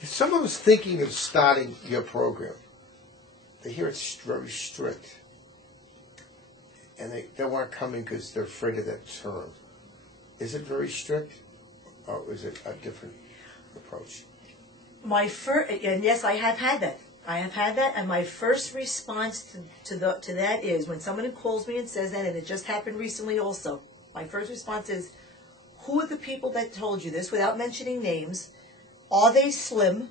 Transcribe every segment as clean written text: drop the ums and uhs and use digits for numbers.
If someone was thinking of starting your program, they hear it's very strict, and they weren't coming because they're afraid of that term. Is it very strict, or is it a different approach? And yes, I have had that. And my first response to that is, when someone calls me and says that, and it just happened recently also, my first response is, who are the people that told you this, without mentioning names? Are they slim?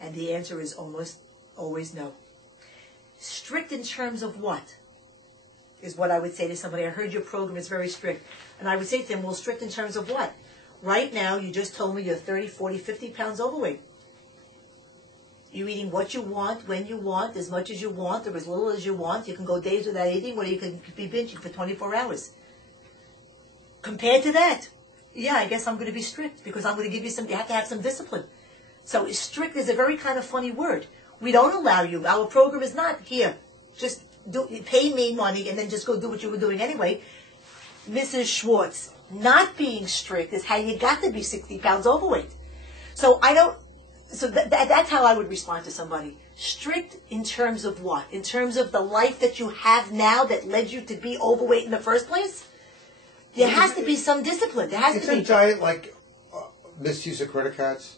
And the answer is almost always no. Strict in terms of what? Is what I would say to somebody. I heard your program is very strict. And I would say to them, well, strict in terms of what? Right now, you just told me you're 30, 40, 50 pounds overweight. You're eating what you want, when you want, as much as you want, or as little as you want. You can go days without eating, or you can be binging for 24 hours. Compared to that, yeah, I guess I'm going to be strict, because I'm going to give you you have to have some discipline. So strict is a very kind of funny word. We don't allow you. Our program is not here. Just pay me money and then just go do what you were doing anyway. Mrs. Schwartz, not being strict is how you got to be 60 pounds overweight. So that's how I would respond to somebody. Strict in terms of what? In terms of the life that you have now that led you to be overweight in the first place? There has to be some discipline. There has to be. Isn't diet like misuse of credit cards?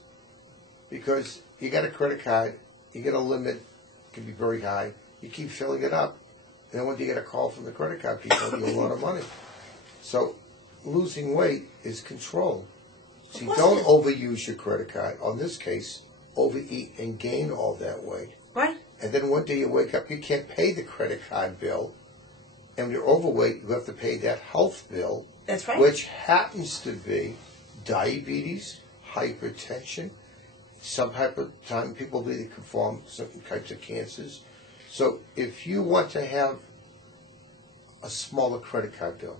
Because you got a credit card, you get a limit, it can be very high. You keep filling it up, and then when you get a call from the credit card people, you owe a lot of money. So losing weight is control. So you don't overuse your credit card. On this case, overeat and gain all that weight. Right. And then one day you wake up, you can't pay the credit card bill. And when you're overweight, you have to pay that health bill. That's right. Which happens to be diabetes, hypertension. Some type of time people really can form certain types of cancers. So if you want to have a smaller credit card bill,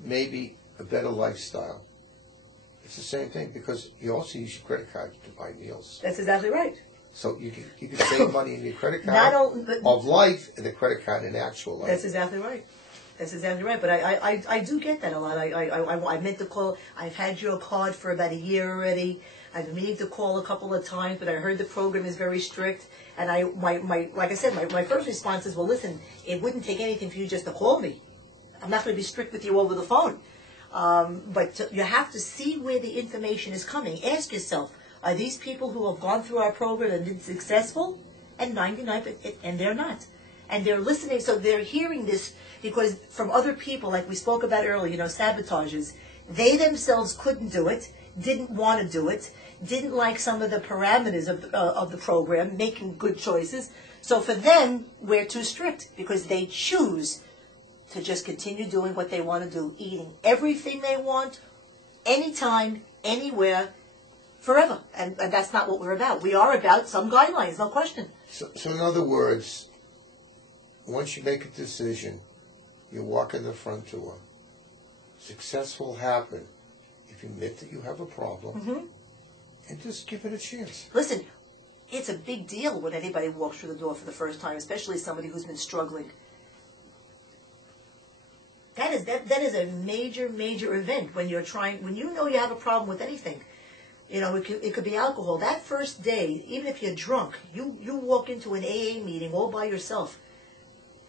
maybe a better lifestyle, it's the same thing, because you also use your credit card to buy meals. That's exactly right. So you can save money in your credit card of life and the credit card in actual life. That's exactly right. That's exactly right. But I do get that a lot. I meant to call. I've had your card for about a year already. I've been meaning to call a couple of times, but I heard the program is very strict. And like I said, my first response is, well, listen, it wouldn't take anything for you just to call me. I'm not going to be strict with you over the phone. But you have to see where the information is coming. Ask yourself, are these people who have gone through our program and been successful? And 99%, and they're not. And they're listening, so they're hearing this because from other people, like we spoke about earlier, sabotages, they themselves couldn't do it, didn't want to do it, didn't like some of the parameters of the program, making good choices. So for them, we're too strict because they choose to just continue doing what they want to do, eating everything they want, anytime, anywhere, forever. And that's not what we're about. We are about some guidelines, no question. So in other words, once you make a decision, you walk in the front door. Success will happen if you admit that you have a problem and just give it a chance. Listen, it's a big deal when anybody walks through the door for the first time, especially somebody who's been struggling. That is a major, major event when when you know you have a problem with anything. It could be alcohol. That first day, even if you're drunk, you walk into an AA meeting all by yourself.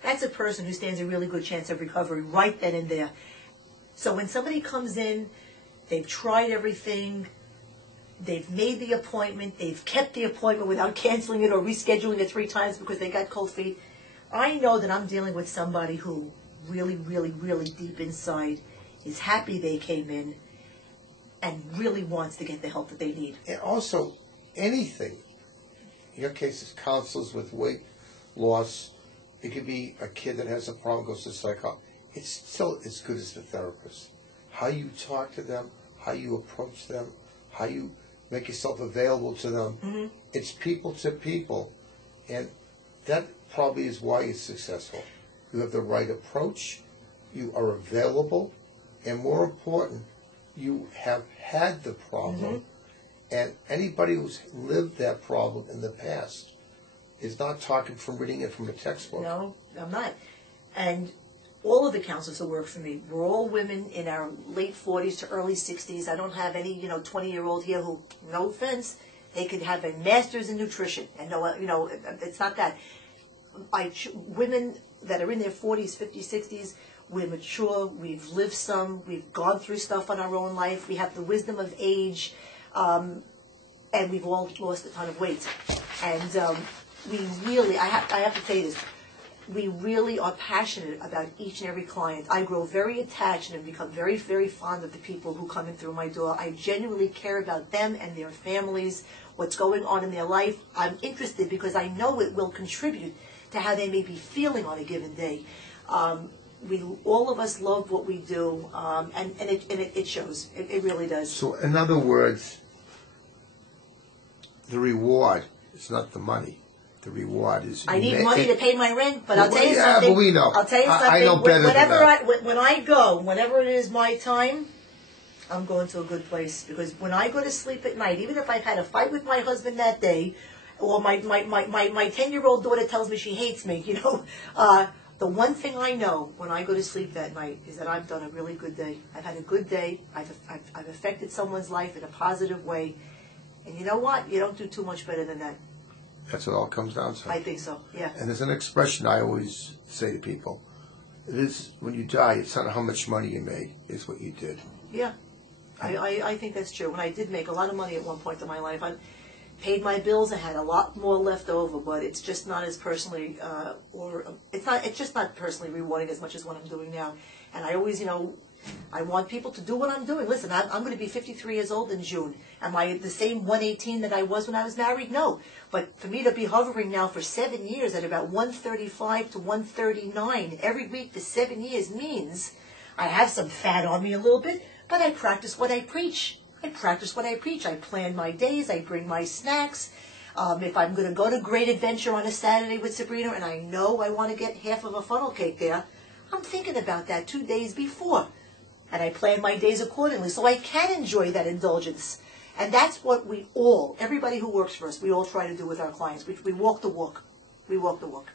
That's a person who stands a really good chance of recovery right then and there. So when somebody comes in, they've tried everything, they've made the appointment, they've kept the appointment without canceling it or rescheduling it 3 times because they got cold feet, I know that I'm dealing with somebody who really, really, really deep inside is happy they came in and really wants to get the help that they need. And also, anything. In your case, it's counselors with weight loss. It could be a kid that has a problem, goes to psychologist. It's still as good as the therapist. How you talk to them, how you approach them, how you make yourself available to them. It's people to people. And that probably is why you're successful. You have the right approach, you are available, and more important, you have had the problem, and anybody who's lived that problem in the past is not talking from reading it from a textbook. No, I'm not. And all of the counselors who work for me, we're all women in our late 40s to early 60s. I don't have any, 20-year-old here who, no offense, they could have a master's in nutrition. And it's not that. Women that are in their 40s, 50s, 60s, we're mature, we've lived some, we've gone through stuff on our own life, we have the wisdom of age, and we've all lost a ton of weight. And we really, I have to tell you this, we really are passionate about each and every client. I grow very attached and become very, very fond of the people who come in through my door. I genuinely care about them and their families, what's going on in their life. I'm interested because I know it will contribute to how they may be feeling on a given day. All of us love what we do, and it shows. It really does. So, in other words, the reward is not the money. The reward is. I need money to pay my rent, but I'll tell you yeah, something. But we know. I'll tell you something. I know better than that. When I go, whenever it is my time, I'm going to a good place. Because when I go to sleep at night, even if I've had a fight with my husband that day, or my 10-year-old daughter tells me she hates me, the one thing I know when I go to sleep that night is that I've done a really good day. I've had a good day. I've affected someone's life in a positive way. And you know what? You don't do too much better than that. That's what it all comes down to. I think so, yeah. And there's an expression I always say to people. It is, when you die, it's not how much money you made, it's what you did. Yeah, I think that's true. When I did make a lot of money at one point in my life, I paid my bills, I had a lot more left over, but it's just not as personally, it's just not personally rewarding as much as what I'm doing now. And I always, I want people to do what I'm doing. Listen, I'm going to be 53 years old in June. Am I the same 118 that I was when I was married? No. But for me to be hovering now for 7 years at about 135 to 139 every week for 7 years means I have some fat on me a little bit, but I practice what I preach. I practice what I preach. I plan my days. I bring my snacks. If I'm going to go to Great Adventure on a Saturday with Sabrina and I know I want to get half of a funnel cake there, I'm thinking about that 2 days before. And I plan my days accordingly so I can enjoy that indulgence. And that's what everybody who works for us, we all try to do with our clients. We walk the walk. We walk the walk.